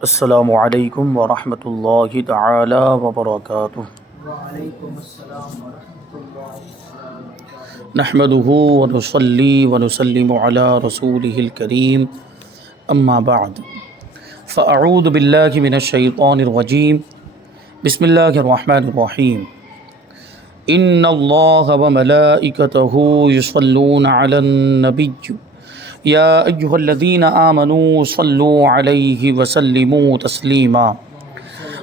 السلام علیکم ورحمۃ اللہ تعالی وبرکاتہ۔ وعلیکم السلام ورحمۃ اللہ وبرکاتہ۔ نحمدہ ونصلی ونسلم علی رسولہ الکریم، اما بعد فاعوذ باللہ من الشیطان الرجیم، بسم اللہ الرحمن الرحیم۔ ان اللہ وملائکتہ یصلون علی النبی یا ایہا الذین آمنوا صلوا علیہ وسلموا تسلیما۔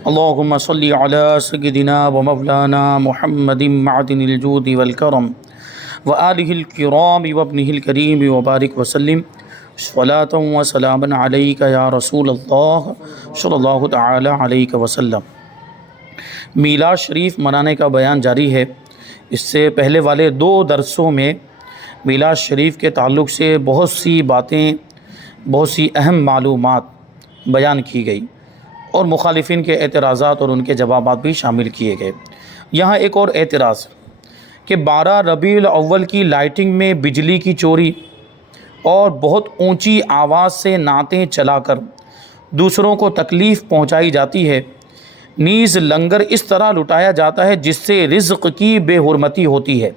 اللہم صلی علی سیدنا و مولانا محمد معدن الجود والکرم وآلہ الکرام وابنہ الکریم وبارک وسلم صلاۃ و سلاما علیک یا رسول اللہ صلی اللہ تعالی علیہ وسلم۔ میلاد شریف منانے کا بیان جاری ہے۔ اس سے پہلے والے 2 درسوں میں میلاد شریف کے تعلق سے بہت سی باتیں، بہت سی اہم معلومات بیان کی گئی اور مخالفین کے اعتراضات اور ان کے جوابات بھی شامل کیے گئے۔ یہاں ایک اور اعتراض کہ 12 ربیع الاول کی لائٹنگ میں بجلی کی چوری اور بہت اونچی آواز سے نعتیں چلا کر دوسروں کو تکلیف پہنچائی جاتی ہے، نیز لنگر اس طرح لٹایا جاتا ہے جس سے رزق کی بے حرمتی ہوتی ہے،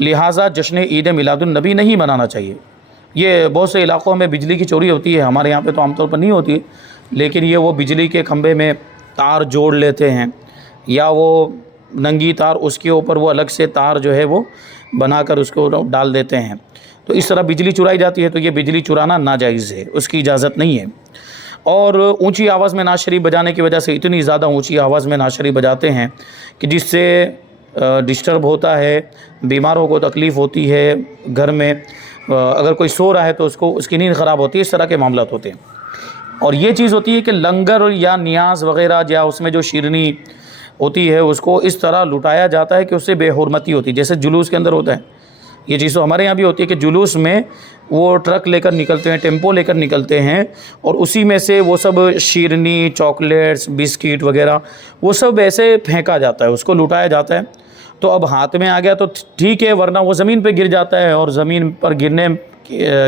لہٰذا جشن عید میلاد النبی نہیں منانا چاہیے۔ یہ بہت سے علاقوں میں بجلی کی چوری ہوتی ہے، ہمارے یہاں پہ تو عام طور پر نہیں ہوتی، لیکن یہ وہ بجلی کے کھمبے میں تار جوڑ لیتے ہیں یا وہ ننگی تار، اس کے اوپر وہ الگ سے تار جو ہے وہ بنا کر اس کو ڈال دیتے ہیں، تو اس طرح بجلی چرائی جاتی ہے۔ تو یہ بجلی چرانا ناجائز ہے، اس کی اجازت نہیں ہے۔ اور اونچی آواز میں نعت شریف بجانے کی وجہ سے اتنی زیادہ اونچی آواز میں نعت شریف بجاتے ہیں کہ جس سے ڈسٹرب ہوتا ہے، بیماروں کو تکلیف ہوتی ہے، گھر میں اگر کوئی سو رہا ہے تو اس کی نیند خراب ہوتی ہے، اس طرح کے معاملات ہوتے ہیں۔ اور یہ چیز ہوتی ہے کہ لنگر یا نیاز وغیرہ یا اس میں جو شیرنی ہوتی ہے اس کو اس طرح لٹایا جاتا ہے کہ اس سے بے حرمتی ہوتی ہے، جیسے جلوس کے اندر ہوتا ہے۔ یہ چیز تو ہمارے یہاں بھی ہوتی ہے کہ جلوس میں وہ ٹرک لے کر نکلتے ہیں، ٹیمپو لے کر نکلتے ہیں، اور اسی میں سے وہ سب شیرنی، چاکلیٹس، بسکٹ وغیرہ وہ سب ایسے پھینکا جاتا ہے، اس کو لٹایا جاتا ہے۔ تو اب ہاتھ میں آ گیا تو ٹھیک ہے، ورنہ وہ زمین پہ گر جاتا ہے، اور زمین پر گرنے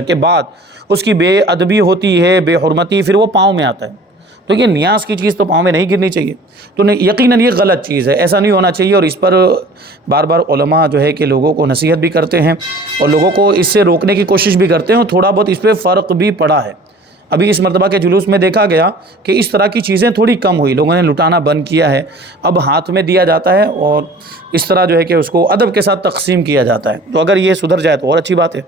کے بعد اس کی بے ادبی ہوتی ہے، بے حرمتی، پھر وہ پاؤں میں آتا ہے۔ تو یہ نیاز کی چیز تو پاؤں میں نہیں گرنی چاہیے، تو یقیناً یہ غلط چیز ہے، ایسا نہیں ہونا چاہیے۔ اور اس پر بار بار علماء جو ہے کہ لوگوں کو نصیحت بھی کرتے ہیں اور لوگوں کو اس سے روکنے کی کوشش بھی کرتے ہیں، اور تھوڑا بہت اس پہ فرق بھی پڑا ہے۔ ابھی اس مرتبہ کے جلوس میں دیکھا گیا کہ اس طرح کی چیزیں تھوڑی کم ہوئی، لوگوں نے لٹانا بند کیا ہے، اب ہاتھ میں دیا جاتا ہے اور اس طرح جو ہے کہ اس کو ادب کے ساتھ تقسیم کیا جاتا ہے۔ تو اگر یہ سدھر جائے تو اور اچھی بات ہے،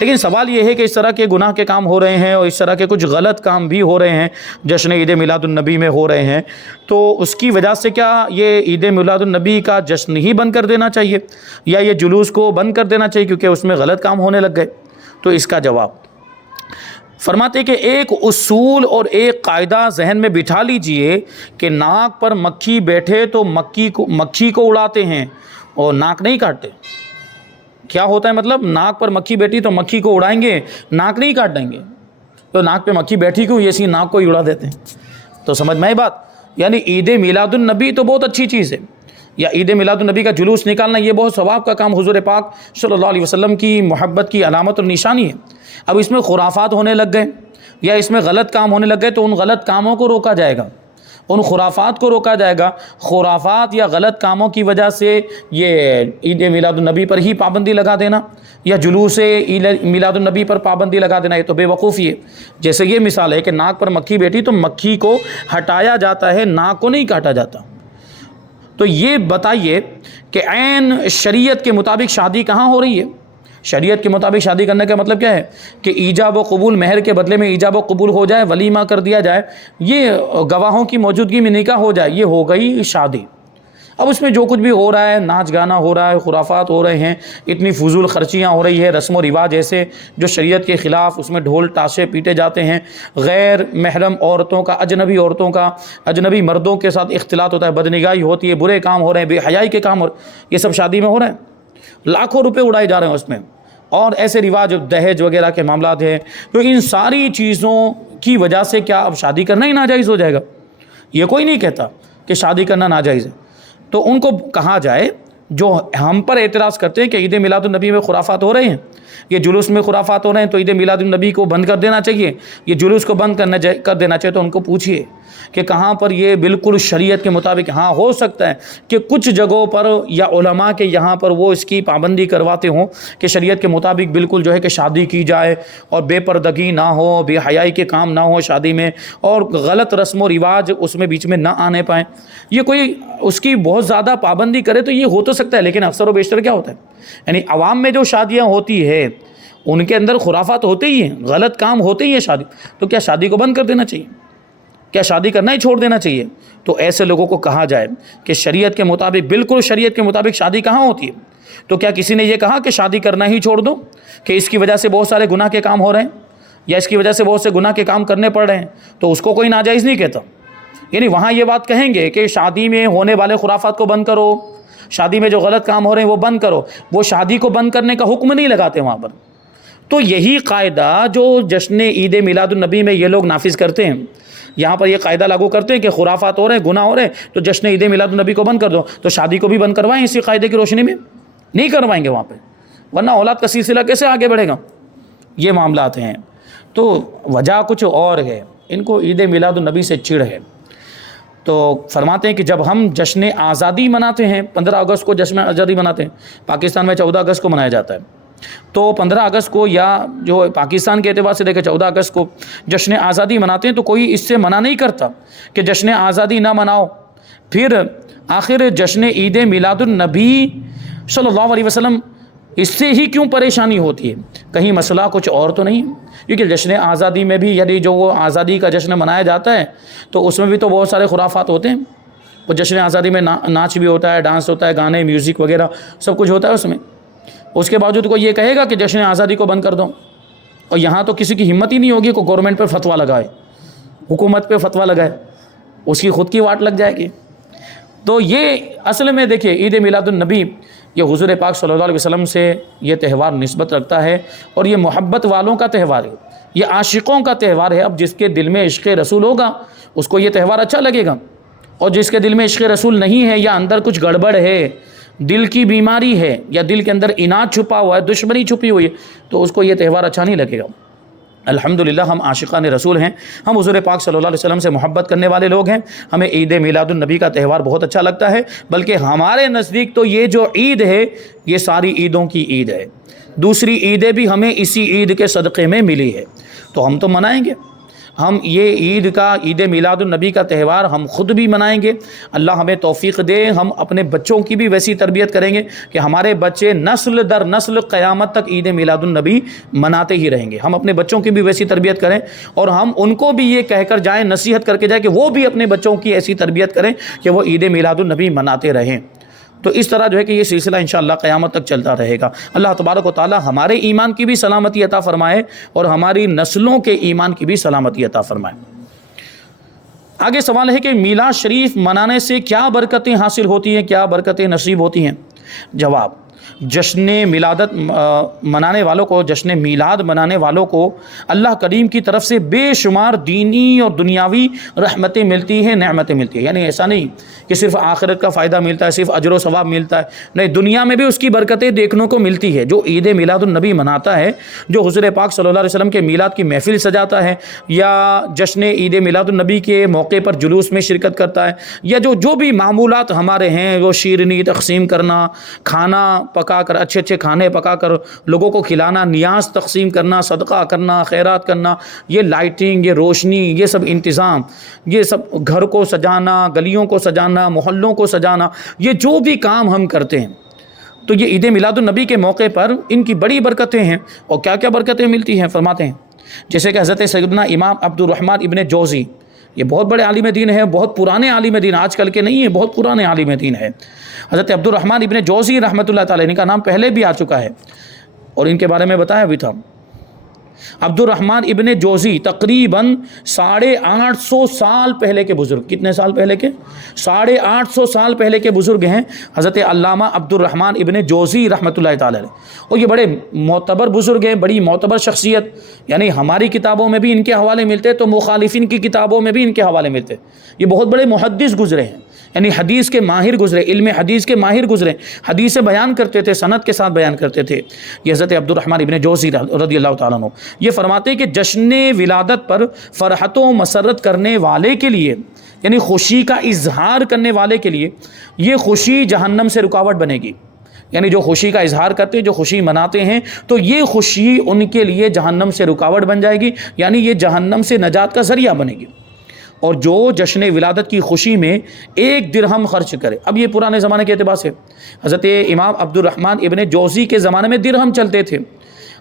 لیکن سوال یہ ہے کہ اس طرح کے گناہ کے کام ہو رہے ہیں اور اس طرح کے کچھ غلط کام بھی ہو رہے ہیں، جشن عید میلاد النبی میں ہو رہے ہیں، تو اس کی وجہ سے کیا یہ عید میلاد النبی کا جشن ہی بند کر دینا چاہیے یا یہ جلوس کو بند کر دینا چاہیے کیونکہ اس میں غلط کام ہونے لگ گئے؟ تو اس کا جواب فرماتے کہ ایک اصول اور ایک قاعدہ ذہن میں بٹھا لیجئے کہ ناک پر مکھی بیٹھے تو مکھی کو اڑاتے ہیں اور ناک نہیں کاٹتے۔ کیا ہوتا ہے مطلب؟ ناک پر مکھی بیٹھی تو مکھی کو اڑائیں گے، ناک نہیں کاٹ دیں گے۔ تو ناک پہ مکھی بیٹھی کیوں؟ اسی ناک کو ہی اڑا دیتے ہیں۔ تو سمجھ میں آئی بات؟ یعنی عید میلاد النبی تو بہت اچھی چیز ہے، یا عید میلاد النبی کا جلوس نکالنا یہ بہت ثواب کا کام، حضور پاک صلی اللہ علیہ وسلم کی محبت کی علامت اور نشانی ہے۔ اب اس میں خرافات ہونے لگ گئے یا اس میں غلط کام ہونے لگ گئے تو ان غلط کاموں کو روکا جائے گا، ان خرافات کو روکا جائے گا۔ خرافات یا غلط کاموں کی وجہ سے یہ عید میلاد النبی پر ہی پابندی لگا دینا یا جلوس عید میلاد النبی پر پابندی لگا دینا، یہ تو بے وقوفی ہے۔ جیسے یہ مثال ہے کہ ناک پر مکھی بیٹھی تو مکھی کو ہٹایا جاتا ہے، ناک کو نہیں کاٹا جاتا۔ تو یہ بتائیے کہ عین شریعت کے مطابق شادی کہاں ہو رہی ہے؟ شریعت کے مطابق شادی کرنے کا مطلب کیا ہے کہ ایجاب و قبول، مہر کے بدلے میں ایجاب و قبول ہو جائے، ولیمہ کر دیا جائے، یہ گواہوں کی موجودگی میں نکاح ہو جائے، یہ ہو گئی شادی۔ اب اس میں جو کچھ بھی ہو رہا ہے، ناچ گانا ہو رہا ہے، خرافات ہو رہے ہیں، اتنی فضول خرچیاں ہو رہی ہے، رسم و رواج ایسے جو شریعت کے خلاف، اس میں ڈھول تاشے پیٹے جاتے ہیں، غیر محرم عورتوں کا، اجنبی عورتوں کا اجنبی مردوں کے ساتھ اختلاط ہوتا ہے، بدنگاہی ہوتی ہے، برے کام ہو رہے ہیں، بے حیائی کے کام ہو رہے ہیں، یہ سب شادی میں ہو رہے ہیں، لاکھوں روپے اڑائے جا رہے ہیں اس میں، اور ایسے رواج دہیج وغیرہ کے معاملات ہیں۔ تو ان ساری چیزوں کی وجہ سے کیا اب شادی کرنا ہی ناجائز ہو جائے گا؟ یہ کوئی نہیں کہتا کہ شادی کرنا ناجائز ہے۔ تو ان کو کہا جائے جو ہم پر اعتراض کرتے ہیں کہ عید میلاد النبی میں خرافات ہو رہے ہیں، یہ جلوس میں خرافات ہو رہے ہیں تو عید میلاد النبی کو بند کر دینا چاہیے، یہ جلوس کو بند کر دینا چاہیے، تو ان کو پوچھیے کہ کہاں پر یہ بالکل شریعت کے مطابق۔ ہاں ہو سکتا ہے کہ کچھ جگہوں پر یا علماء کے یہاں پر وہ اس کی پابندی کرواتے ہوں کہ شریعت کے مطابق بالکل جو ہے کہ شادی کی جائے اور بے پردگی نہ ہو، بے حیائی کے کام نہ ہو شادی میں، اور غلط رسم و رواج اس میں بیچ میں نہ آنے پائیں۔ یہ کوئی اس کی بہت زیادہ پابندی کرے تو یہ ہو تو سکتا ہے، لیکن اکثر و بیشتر کیا ہوتا ہے، یعنی عوام میں جو شادیاں ہوتی ہے ان کے اندر خرافات ہوتے ہی ہیں، غلط کام ہوتے ہی ہیں شادی، تو کیا شادی کو بند کر دینا چاہیے؟ کیا شادی کرنا ہی چھوڑ دینا چاہیے؟ تو ایسے لوگوں کو کہا جائے کہ شریعت کے مطابق، بالکل شریعت کے مطابق شادی کہاں ہوتی ہے؟ تو کیا کسی نے یہ کہا کہ شادی کرنا ہی چھوڑ دو، کہ اس کی وجہ سے بہت سارے گناہ کے کام ہو رہے ہیں یا اس کی وجہ سے بہت سے گناہ کے کام کرنے پڑ رہے ہیں، تو اس کو کوئی ناجائز نہیں کہتا؟ یعنی وہاں یہ بات کہیں گے کہ شادی میں ہونے والے خرافات کو بند کرو، شادی میں جو غلط کام ہو رہے ہیں وہ بند کرو، وہ شادی کو بند کرنے کا حکم نہیں لگاتے وہاں پر۔ تو یہی قاعدہ جو جشن عید میلاد النبی میں یہ لوگ نافذ کرتے ہیں، یہاں پر یہ قاعدہ لاگو کرتے ہیں کہ خرافات ہو رہے ہیں، گناہ ہو رہے ہیں، تو جشن عید میلاد النبی کو بند کر دو، تو شادی کو بھی بند کروائیں اسی قاعدے کی روشنی میں؟ نہیں کروائیں گے وہاں پہ، ورنہ اولاد کا سلسلہ کیسے آگے بڑھے گا؟ یہ معاملات ہیں۔ تو وجہ کچھ اور ہے، ان کو عید میلاد النبی سے چڑ ہے۔ تو فرماتے ہیں کہ جب ہم جشن آزادی مناتے ہیں، 15 اگست کو جشن آزادی مناتے ہیں، پاکستان میں 14 اگست کو منایا جاتا ہے، تو 15 اگست کو یا جو پاکستان کے اعتبار سے دیکھیں 14 اگست کو جشن آزادی مناتے ہیں، تو کوئی اس سے منع نہیں کرتا کہ جشن آزادی نہ مناؤ۔ پھر آخر جشن عید میلاد النبی صلی اللہ علیہ وسلم اس سے ہی کیوں پریشانی ہوتی ہے؟ کہیں مسئلہ کچھ اور تو نہیں؟ کیونکہ جشن آزادی میں بھی یعنی جو وہ آزادی کا جشن منایا جاتا ہے تو اس میں بھی تو بہت سارے خرافات ہوتے ہیں۔ وہ جشن آزادی میں ناچ بھی ہوتا ہے، ڈانس ہوتا ہے، گانے، میوزک وغیرہ سب کچھ ہوتا ہے اس میں۔ اس کے باوجود کوئی یہ کہے گا کہ جشن آزادی کو بند کر دو، اور یہاں تو کسی کی ہمت ہی نہیں ہوگی کہ گورنمنٹ پہ فتویٰ لگائے، حکومت پہ فتویٰ لگائے، اس کی خود کی واٹ لگ جائے گی۔ تو یہ اصل میں دیکھیے عید میلاد النبی یہ حضور پاک صلی اللہ علیہ وسلم سے یہ تہوار نسبت رکھتا ہے، اور یہ محبت والوں کا تہوار ہے، یہ عاشقوں کا تہوار ہے۔ اب جس کے دل میں عشق رسول ہوگا اس کو یہ تہوار اچھا لگے گا، اور جس کے دل میں عشق رسول نہیں ہے یا اندر کچھ گڑبڑ ہے، دل کی بیماری ہے یا دل کے اندر اناد چھپا ہوا ہے، دشمنی چھپی ہوئی ہے، تو اس کو یہ تہوار اچھا نہیں لگے گا۔ الحمدللہ ہم عاشقان رسول ہیں، ہم حضور پاک صلی اللہ علیہ وسلم سے محبت کرنے والے لوگ ہیں، ہمیں عید میلاد النبی کا تہوار بہت اچھا لگتا ہے، بلکہ ہمارے نزدیک تو یہ جو عید ہے یہ ساری عیدوں کی عید ہے، دوسری عیدیں بھی ہمیں اسی عید کے صدقے میں ملی ہے، تو ہم تو منائیں گے۔ ہم یہ عید میلاد النبی کا تہوار ہم خود بھی منائیں گے، اللہ ہمیں توفیق دے، ہم اپنے بچوں کی بھی ویسی تربیت کریں گے کہ ہمارے بچے نسل در نسل قیامت تک عید میلاد النبی مناتے ہی رہیں گے۔ ہم اپنے بچوں کی بھی ویسی تربیت کریں، اور ہم ان کو بھی یہ کہہ کر جائیں، نصیحت کر کے جائیں کہ وہ بھی اپنے بچوں کی ایسی تربیت کریں کہ وہ عید میلاد النبی مناتے رہیں۔ تو اس طرح جو ہے کہ یہ سلسلہ انشاءاللہ قیامت تک چلتا رہے گا۔ اللہ تبارک و تعالی ہمارے ایمان کی بھی سلامتی عطا فرمائے اور ہماری نسلوں کے ایمان کی بھی سلامتی عطا فرمائے۔ آگے سوال ہے کہ میلاد شریف منانے سے کیا برکتیں حاصل ہوتی ہیں، کیا برکتیں نصیب ہوتی ہیں؟ جواب، جشن میلادت منانے والوں کو، جشن میلاد منانے والوں کو اللہ کریم کی طرف سے بے شمار دینی اور دنیاوی رحمتیں ملتی ہیں، نعمتیں ملتی ہیں۔ یعنی ایسا نہیں کہ صرف آخرت کا فائدہ ملتا ہے، صرف اجر و ثواب ملتا ہے، نہیں، دنیا میں بھی اس کی برکتیں دیکھنے کو ملتی ہے۔ جو عید میلاد النبی مناتا ہے، جو حضور پاک صلی اللہ علیہ وسلم کے میلاد کی محفل سجاتا ہے، یا جشن عید میلاد النبی کے موقع پر جلوس میں شرکت کرتا ہے، یا جو بھی معمولات ہمارے ہیں، وہ شیرنی تقسیم کرنا، کھانا پکا کر، اچھے اچھے کھانے پکا کر لوگوں کو کھلانا، نیاز تقسیم کرنا، صدقہ کرنا، خیرات کرنا، یہ لائٹنگ، یہ روشنی، یہ سب انتظام، یہ سب گھر کو سجانا، گلیوں کو سجانا، محلوں کو سجانا، یہ جو بھی کام ہم کرتے ہیں، تو یہ عید میلاد النبی کے موقع پر ان کی بڑی برکتیں ہیں۔ اور کیا کیا برکتیں ملتی ہیں فرماتے ہیں، جیسے کہ حضرت سیدنا امام عبد الرحمن ابن جوزی، یہ بہت بڑے عالم دین ہیں، بہت پرانے عالم دین، آج کل کے نہیں ہیں، بہت پرانے عالم دین ہے۔ حضرت عبد الرحمن ابن جوزی رحمۃ اللہ تعالیٰ، ان کا نام پہلے بھی آ چکا ہے اور ان کے بارے میں بتایا بھی تھا۔ عبد الرحمن ابن جوزی تقریباً 850 سال پہلے کے بزرگ، کتنے سال پہلے کے؟ 850 سال پہلے کے بزرگ ہیں حضرت علامہ عبد الرحمن ابن جوزی رحمۃ اللہ تعالیٰ علیہ، اور یہ بڑے معتبر بزرگ ہیں، بڑی معتبر شخصیت، یعنی ہماری کتابوں میں بھی ان کے حوالے ملتے تو مخالفین کی کتابوں میں بھی ان کے حوالے ملتے۔ یہ بہت بڑے محدث گزرے ہیں، یعنی حدیث کے ماہر گزرے، علم حدیث کے ماہر گزرے، حدیث بیان کرتے تھے، سند کے ساتھ بیان کرتے تھے۔ یہ حضرت عبد الرحمن ابن جوزی رضی اللہ تعالیٰ عنہ یہ فرماتے ہیں کہ جشن ولادت پر فرحت و مسرت کرنے والے کے لیے، یعنی خوشی کا اظہار کرنے والے کے لیے، یہ خوشی جہنم سے رکاوٹ بنے گی۔ یعنی جو خوشی کا اظہار کرتے ہیں، جو خوشی مناتے ہیں، تو یہ خوشی ان کے لیے جہنم سے رکاوٹ بن جائے گی، یعنی یہ جہنم سے نجات کا ذریعہ بنے گی۔ اور جو جشن ولادت کی خوشی میں 1 درہم خرچ کرے، اب یہ پرانے زمانے کے اعتبار سے، حضرت امام عبد الرحمن ابن جوزی کے زمانے میں درہم چلتے تھے،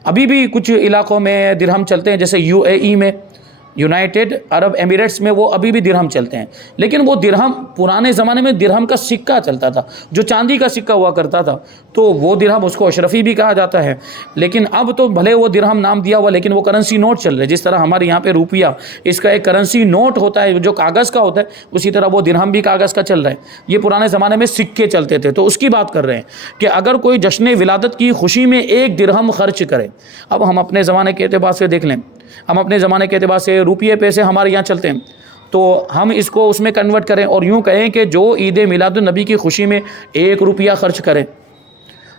ابھی بھی کچھ علاقوں میں درہم چلتے ہیں، جیسے UAE میں، یونائٹڈ عرب ایمریٹس میں وہ ابھی بھی درہم چلتے ہیں، لیکن وہ درہم پرانے زمانے میں درہم کا سکہ چلتا تھا، جو چاندی کا سکہ ہوا کرتا تھا، تو وہ درہم، اس کو اشرفی بھی کہا جاتا ہے۔ لیکن اب تو بھلے وہ درہم نام دیا ہوا، لیکن وہ کرنسی نوٹ چل رہے، جس طرح ہمارے یہاں پہ روپیہ اس کا ایک کرنسی نوٹ ہوتا ہے جو کاغذ کا ہوتا ہے، اسی طرح وہ درہم بھی کاغذ کا چل رہا ہے۔ یہ پرانے زمانے میں سکے چلتے تھے، تو اس کی بات کر رہے ہیں کہ اگر کوئی جشن ولادت کی خوشی میں 1 درہم خرچ کرے، اب ہم اپنے زمانے کے اعتبار سے دیکھ لیں، ہم اپنے زمانے کے اعتبار سے روپیے پیسے ہمارے یہاں چلتے ہیں، تو ہم اس کو اس میں کنورٹ کریں اور یوں کہیں کہ جو عید میلاد النبی کی خوشی میں 1 روپیہ خرچ کرے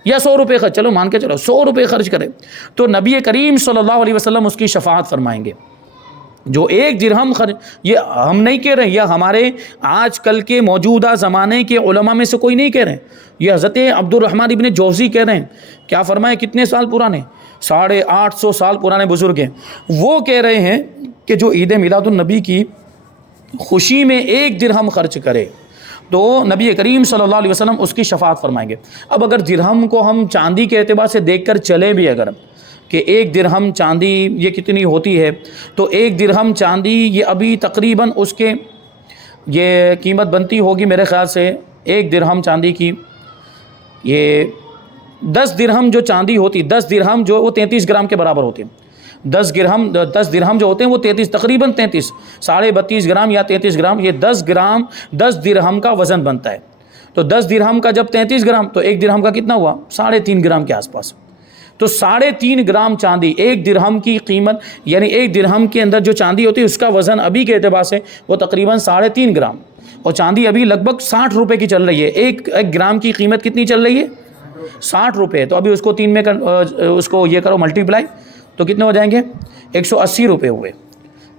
یا 100 روپے خرچ، چلو مان کے چلو 100 روپے خرچ کرے، تو نبی کریم صلی اللہ علیہ وسلم اس کی شفاعت فرمائیں گے۔ جو 1 درہم خرچ، یہ ہم نہیں کہہ رہے، یہ ہمارے آج کل کے موجودہ زمانے کے علماء میں سے کوئی نہیں کہہ رہے، یہ حضرت عبد الرحمن ابن جوزی کہہ رہے ہیں۔ کیا فرمائے؟ کتنے سال پرانے؟ 850 سال پرانے بزرگ ہیں، وہ کہہ رہے ہیں کہ جو عید میلاد النبی کی خوشی میں 1 درہم خرچ کرے تو نبی کریم صلی اللہ علیہ وسلم اس کی شفاعت فرمائیں گے۔ اب اگر درہم کو ہم چاندی کے اعتبار سے دیکھ کر چلے بھی، اگر کہ 1 درہم چاندی یہ کتنی ہوتی ہے، تو 1 درہم چاندی یہ ابھی تقریباً اس کے یہ قیمت بنتی ہوگی میرے خیال سے 1 درہم چاندی کی، یہ 10 درہم جو چاندی ہوتی، 10 درہم جو وہ 33 گرام کے برابر ہوتی ہے۔ 10 درہم جو ہوتے ہیں وہ 33 تقریباً 33 32.5 گرام یا 33 گرام، یہ 10 گرام 10 درہم کا وزن بنتا ہے۔ تو 10 درہم کا جب 33 گرام، تو 1 درہم کا کتنا ہوا؟ 3.5 گرام کے آس پاس۔ تو 3.5 گرام چاندی 1 درہم کی قیمت، یعنی 1 درہم کے اندر جو چاندی ہوتی ہے اس کا وزن ابھی کے اعتبار سے وہ تقریباً 3.5 گرام، اور چاندی ابھی لگ بھگ 60 روپے کی چل رہی ہے۔ ایک گرام کی قیمت کتنی چل رہی ہے؟ 60 روپے۔ تو ابھی اس کو 3 میں اس کو یہ کرو ملٹیپلائی، تو کتنے ہو جائیں گے؟ 180 روپے ہوئے۔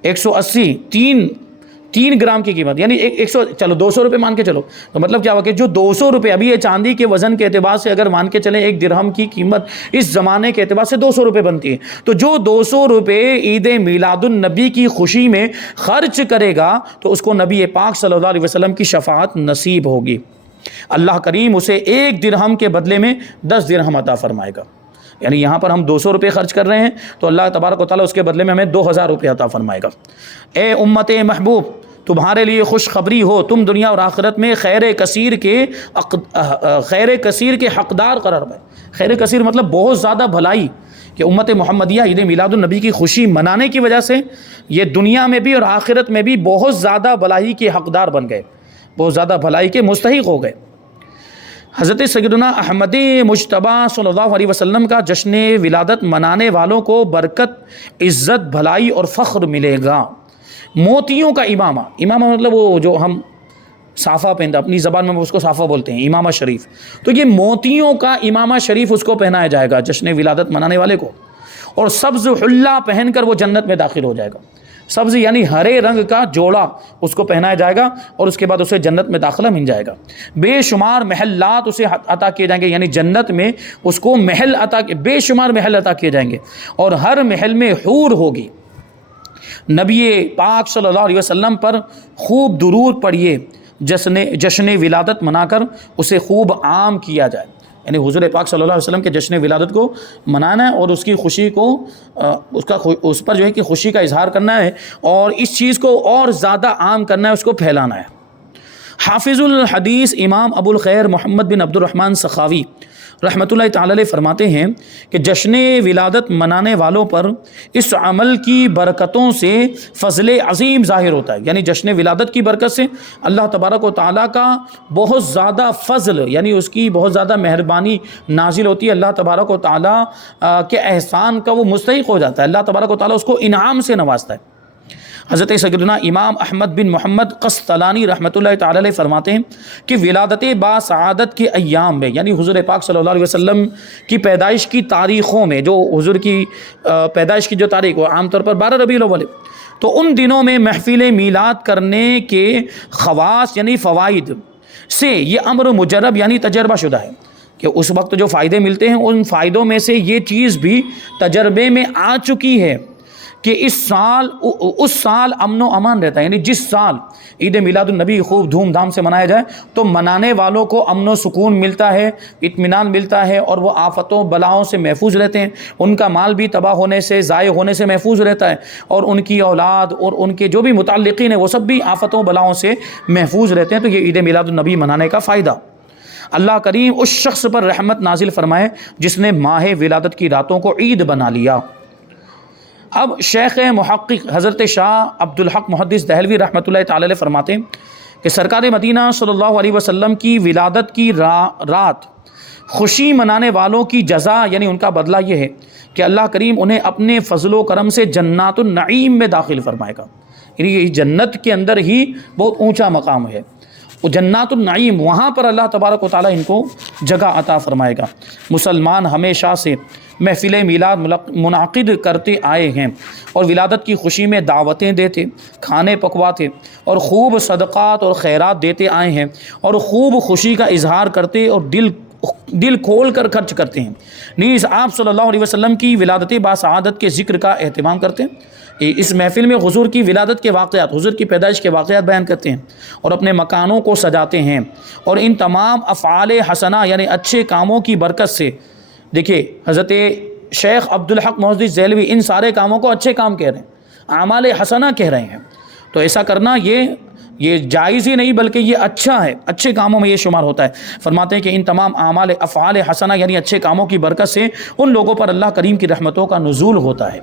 180 3 گرام کی قیمت، یعنی 100، چلو 200 روپے مان کے چلو، تو مطلب کیا ہوا کہ جو 200 روپے، ابھی یہ چاندی کے وزن کے اعتبار سے اگر مان کے چلیں 1 درہم کی قیمت اس زمانے کے اعتبار سے 200 روپے بنتی ہے، تو جو 200 روپے عید میلاد النبی کی خوشی میں خرچ کرے گا تو اس کو نبی پاک صلی اللہ علیہ وسلم کی شفاعت نصیب ہوگی۔ اللہ کریم اسے 1 درہم کے بدلے میں 10 درہم عطا فرمائے گا۔ یعنی یہاں پر ہم 200 روپے خرچ کر رہے ہیں تو اللہ تبارک و تعالیٰ اس کے بدلے میں ہمیں 2000 روپے عطا فرمائے گا۔ اے امت محبوب، تمہارے لیے خوشخبری ہو، تم دنیا اور آخرت میں خیر کثیر کے حقدار قرار پائے۔ خیر کثیر مطلب بہت زیادہ بھلائی، کہ امت محمدیہ عید میلاد النبی کی خوشی منانے کی وجہ سے یہ دنیا میں بھی اور آخرت میں بھی بہت زیادہ بھلائی کے حقدار بن گئے، بہت زیادہ بھلائی کے مستحق ہو گئے۔ حضرت سیدنا احمد مجتبیٰ صلی اللہ علیہ وسلم کا جشن ولادت منانے والوں کو برکت، عزت، بھلائی اور فخر ملے گا۔ موتیوں کا امامہ، امامہ مطلب وہ جو ہم صافہ پہنتا، اپنی زبان میں اس کو صافہ بولتے ہیں، امامہ شریف، تو یہ موتیوں کا امامہ شریف اس کو پہنایا جائے گا جشن ولادت منانے والے کو، اور سبز حلہ پہن کر وہ جنت میں داخل ہو جائے گا۔ سبز یعنی ہرے رنگ کا جوڑا اس کو پہنایا جائے گا، اور اس کے بعد اسے جنت میں داخلہ مل جائے گا۔ بے شمار محلات اسے عطا کیے جائیں گے، یعنی جنت میں اس کو محل بے شمار محل عطا کیے جائیں گے، اور ہر محل میں حور ہوگی۔ نبی پاک صلی اللہ علیہ وسلم پر خوب درود پڑھیے، جشن ولادت منا کر اسے خوب عام کیا جائے، یعنی حضور پاک صلی اللہ علیہ وسلم کے جشن ولادت کو منانا ہے، اور اس کی خوشی کو اس پر جو ہے کہ خوشی کا اظہار کرنا ہے، اور اس چیز کو اور زیادہ عام کرنا ہے، اس کو پھیلانا ہے۔ حافظ الحدیث امام ابو الخیر محمد بن عبد الرحمن سخاوی رحمۃ اللہ تعالی علیہ فرماتے ہیں کہ جشن ولادت منانے والوں پر اس عمل کی برکتوں سے فضل عظیم ظاہر ہوتا ہے، یعنی جشن ولادت کی برکت سے اللہ تبارک و تعالیٰ کا بہت زیادہ فضل، یعنی اس کی بہت زیادہ مہربانی نازل ہوتی ہے، اللہ تبارک و تعالیٰ کے احسان کا وہ مستحق ہو جاتا ہے، اللہ تبارک و تعالیٰ اس کو انعام سے نوازتا ہے۔ حضرت سیدنا امام احمد بن محمد قسطلانی رحمۃ اللہ تعالی علیہ فرماتے ہیں کہ ولادت با سعادت کے ایام میں، یعنی حضور پاک صلی اللہ علیہ وسلم کی پیدائش کی تاریخوں میں، جو حضور کی پیدائش کی جو تاریخ وہ عام طور پر 12 ربیع الاول ہے، تو ان دنوں میں محفل میلاد کرنے کے خواص یعنی فوائد سے یہ امر مجرب یعنی تجربہ شدہ ہے کہ اس وقت جو فائدے ملتے ہیں ان فائدوں میں سے یہ چیز بھی تجربے میں آ چکی ہے کہ اس سال امن و امان رہتا ہے، یعنی جس سال عید میلاد النبی خوب دھوم دھام سے منایا جائے تو منانے والوں کو امن و سکون ملتا ہے، اطمینان ملتا ہے، اور وہ آفتوں بلاؤں سے محفوظ رہتے ہیں، ان کا مال بھی تباہ ہونے سے ضائع ہونے سے محفوظ رہتا ہے، اور ان کی اولاد اور ان کے جو بھی متعلقین ہیں وہ سب بھی آفتوں بلاؤں سے محفوظ رہتے ہیں۔ تو یہ عید میلاد النبی منانے کا فائدہ، اللہ کریم اس شخص پر رحمت نازل فرمائے جس نے ماہ ولادت کی راتوں کو عید بنا لیا۔ اب شیخ محقق حضرت شاہ عبدالحق محدث دہلوی رحمۃ اللہ تعالی علیہ فرماتے ہیں کہ سرکار مدینہ صلی اللہ علیہ وسلم کی ولادت کی رات خوشی منانے والوں کی جزا یعنی ان کا بدلہ یہ ہے کہ اللہ کریم انہیں اپنے فضل و کرم سے جنات النعیم میں داخل فرمائے گا، یعنی یہ جنت کے اندر ہی بہت اونچا مقام ہے، وہ جنات النعیم، وہاں پر اللہ تبارک و تعالیٰ ان کو جگہ عطا فرمائے گا۔ مسلمان ہمیشہ سے محفل میلاد منعقد کرتے آئے ہیں اور ولادت کی خوشی میں دعوتیں دیتے، کھانے پکواتے اور خوب صدقات اور خیرات دیتے آئے ہیں، اور خوب خوشی کا اظہار کرتے اور دل کھول کر خرچ کرتے ہیں۔ نیز آپ صلی اللہ علیہ وسلم کی ولادت باسعادت کے ذکر کا اہتمام کرتے ہیں۔ اس محفل میں حضور کی ولادت کے واقعات، حضور کی پیدائش کے واقعات بیان کرتے ہیں اور اپنے مکانوں کو سجاتے ہیں، اور ان تمام افعال حسنہ یعنی اچھے کاموں کی برکت سے، دیکھیے حضرت شیخ عبدالحق محدث دہلوی ان سارے کاموں کو اچھے کام کہہ رہے ہیں، اعمال حسنہ کہہ رہے ہیں، تو ایسا کرنا یہ جائز ہی نہیں بلکہ یہ اچھا ہے، اچھے کاموں میں یہ شمار ہوتا ہے۔ فرماتے ہیں کہ ان تمام افعال حسنہ یعنی اچھے کاموں کی برکت سے ان لوگوں پر اللہ کریم کی رحمتوں کا نزول ہوتا ہے۔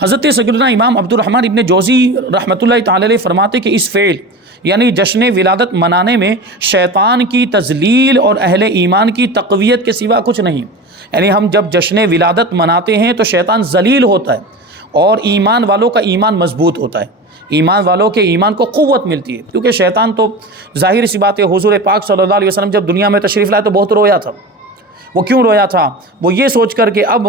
حضرت سیدنا امام عبد الرحمن ابن جوزی رحمۃ اللہ تعالی علیہ فرماتے کہ اس فعل یعنی جشن ولادت منانے میں شیطان کی تذلیل اور اہل ایمان کی تقویت کے سوا کچھ نہیں، یعنی ہم جب جشن ولادت مناتے ہیں تو شیطان ذلیل ہوتا ہے اور ایمان والوں کا ایمان مضبوط ہوتا ہے، ایمان والوں کے ایمان کو قوت ملتی ہے، کیونکہ شیطان تو ظاہر سی بات ہے حضور پاک صلی اللہ علیہ وسلم جب دنیا میں تشریف لائے تو بہت رویا تھا۔ وہ کیوں رویا تھا؟ وہ یہ سوچ کر کہ اب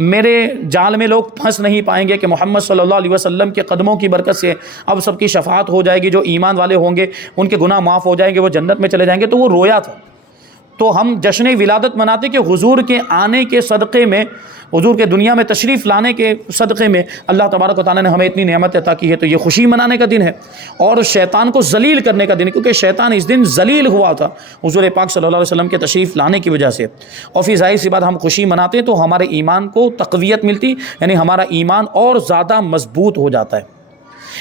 میرے جال میں لوگ پھنس نہیں پائیں گے، کہ محمد صلی اللہ علیہ وسلم کے قدموں کی برکت سے اب سب کی شفاعت ہو جائے گی، جو ایمان والے ہوں گے ان کے گناہ معاف ہو جائیں گے، وہ جنت میں چلے جائیں گے، تو وہ رویا تھا۔ تو ہم جشن ولادت مناتے کہ حضور کے آنے کے صدقے میں، حضور کے دنیا میں تشریف لانے کے صدقے میں اللہ تبارک و تعالیٰ نے ہمیں اتنی نعمت عطا کی ہے، تو یہ خوشی منانے کا دن ہے اور شیطان کو ذلیل کرنے کا دن ہے، کیونکہ شیطان اس دن ذلیل ہوا تھا حضور پاک صلی اللہ علیہ وسلم کے تشریف لانے کی وجہ سے، اور پھر ظاہر سی بات ہم خوشی مناتے ہیں تو ہمارے ایمان کو تقویت ملتی، یعنی ہمارا ایمان اور زیادہ مضبوط ہو جاتا ہے۔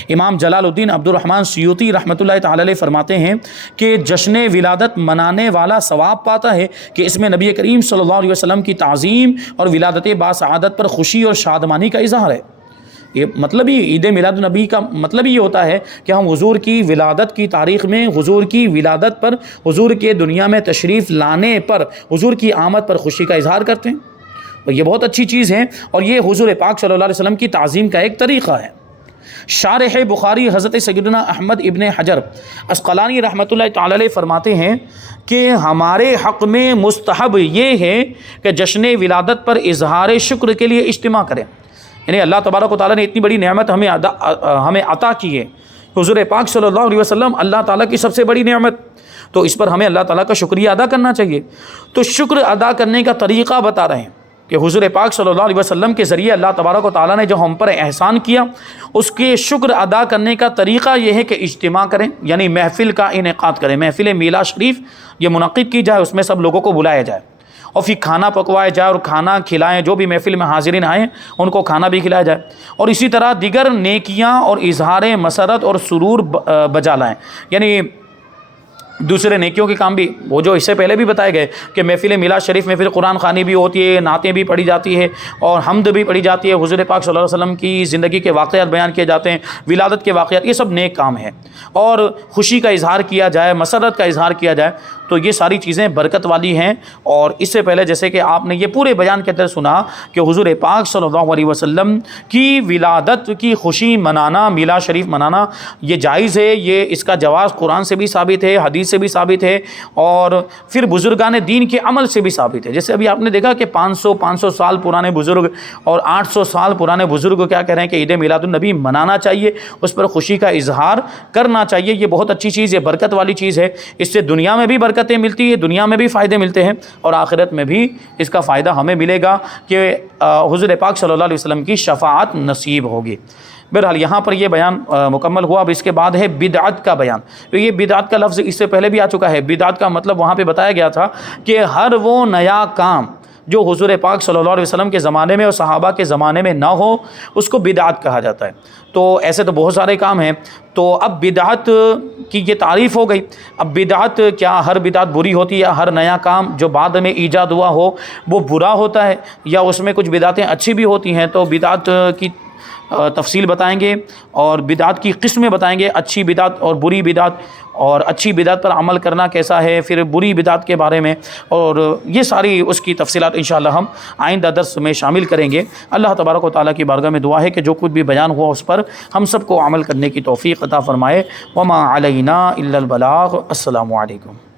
امام جلال الدین عبد الرحمن سیوطی رحمۃ اللہ تعالی علیہ فرماتے ہیں کہ جشن ولادت منانے والا ثواب پاتا ہے کہ اس میں نبی کریم صلی اللہ علیہ وسلم کی تعظیم اور ولادت باسعادت پر خوشی اور شادمانی کا اظہار ہے۔ یہ مطلب ہی عید میلاد النبی کا مطلب یہ ہوتا ہے کہ ہم حضور کی ولادت کی تاریخ میں حضور کی ولادت پر، حضور کے دنیا میں تشریف لانے پر، حضور کی آمد پر خوشی کا اظہار کرتے ہیں، اور یہ بہت اچھی چیز ہے، اور یہ حضور پاک صلی اللہ علیہ وسلم کی تعظیم کا ایک طریقہ ہے۔ شارح بخاری حضرت سیدنا احمد ابن حجر عسقلانی رحمۃ اللہ تعالی علیہ فرماتے ہیں کہ ہمارے حق میں مستحب یہ ہے کہ جشن ولادت پر اظہار شکر کے لیے اجتماع کریں، یعنی اللہ تبارک و تعالیٰ نے اتنی بڑی نعمت ہمیں عطا کی ہے، حضور پاک صلی اللہ علیہ وسلم اللہ تعالیٰ کی سب سے بڑی نعمت، تو اس پر ہمیں اللہ تعالیٰ کا شکریہ ادا کرنا چاہیے۔ تو شکر ادا کرنے کا طریقہ بتا رہے ہیں کہ حضور پاک صلی اللہ علیہ وسلم کے ذریعے اللہ تبارک و تعالیٰ نے جو ہم پر احسان کیا، اس کے شکر ادا کرنے کا طریقہ یہ ہے کہ اجتماع کریں، یعنی محفل کا انعقاد کریں، محفل میلاد شریف یہ منعقد کی جائے، اس میں سب لوگوں کو بلایا جائے اور پھر کھانا پکوایا جائے اور کھانا کھلائیں، جو بھی محفل میں حاضرین آئیں ان کو کھانا بھی کھلایا جائے، اور اسی طرح دیگر نیکیاں اور اظہار مسرت اور سرور بجا لائیں، یعنی دوسرے نیکیوں کے کام بھی وہ جو اس سے پہلے بھی بتائے گئے کہ محفل میلاد شریف میں پھر قرآن خوانی بھی ہوتی ہے، نعتیں بھی پڑھی جاتی ہے اور حمد بھی پڑھی جاتی ہے، حضور پاک صلی اللہ علیہ وسلم کی زندگی کے واقعات بیان کیے جاتے ہیں، ولادت کے واقعات، یہ سب نیک کام ہیں، اور خوشی کا اظہار کیا جائے، مسرت کا اظہار کیا جائے، تو یہ ساری چیزیں برکت والی ہیں۔ اور اس سے پہلے جیسے کہ آپ نے یہ پورے بیان کے اندر سنا کہ حضور پاک صلی اللہ علیہ وسلم کی ولادت کی خوشی منانا، میلاد شریف منانا یہ جائز ہے، یہ اس کا جواز قرآن سے بھی ثابت ہے، حدیث سے بھی ثابت ہے، اور پھر بزرگان دین کے عمل سے بھی ثابت ہے۔ جیسے ابھی آپ نے دیکھا کہ 500 سال پرانے بزرگ اور 800 سال پرانے بزرگ کیا کہہ رہے ہیں کہ عید میلاد النبی منانا چاہیے، اس پر خوشی کا اظہار کرنا چاہیے، یہ بہت اچھی چیز ہے، برکت والی چیز ہے، اس سے دنیا میں بھی برکتیں ملتی ہے، دنیا میں بھی فائدے ملتے ہیں، اور آخرت میں بھی اس کا فائدہ ہمیں ملے گا کہ حضور پاک صلی اللہ علیہ وسلم کی شفاعت نصیب ہوگی۔ بہرحال یہاں پر یہ بیان مکمل ہوا۔ اب اس کے بعد ہے بدعت کا بیان۔ تو یہ بدعت کا لفظ اس سے پہلے بھی آ چکا ہے۔ بدعت کا مطلب وہاں پہ بتایا گیا تھا کہ ہر وہ نیا کام جو حضور پاک صلی اللہ علیہ وسلم کے زمانے میں اور صحابہ کے زمانے میں نہ ہو، اس کو بدعت کہا جاتا ہے۔ تو ایسے تو بہت سارے کام ہیں، تو اب بدعت کی یہ تعریف ہو گئی۔ اب بدعت کیا ہر بدعت بری ہوتی ہے، یا ہر نیا کام جو بعد میں ایجاد ہوا ہو وہ برا ہوتا ہے، یا اس میں کچھ بدعتیں اچھی بھی ہوتی ہیں؟ تو بدعت کی تفصیل بتائیں گے اور بدعت کی قسمیں بتائیں گے، اچھی بدعت اور بری بدعت، اور اچھی بدعت پر عمل کرنا کیسا ہے، پھر بری بدعت کے بارے میں، اور یہ ساری اس کی تفصیلات انشاءاللہ ہم آئندہ درس میں شامل کریں گے۔ اللہ تبارک و تعالیٰ کی بارگاہ میں دعا ہے کہ جو کچھ بھی بیان ہوا اس پر ہم سب کو عمل کرنے کی توفیق عطا فرمائے۔ وما علینا الا البلاغ۔ السلام علیکم۔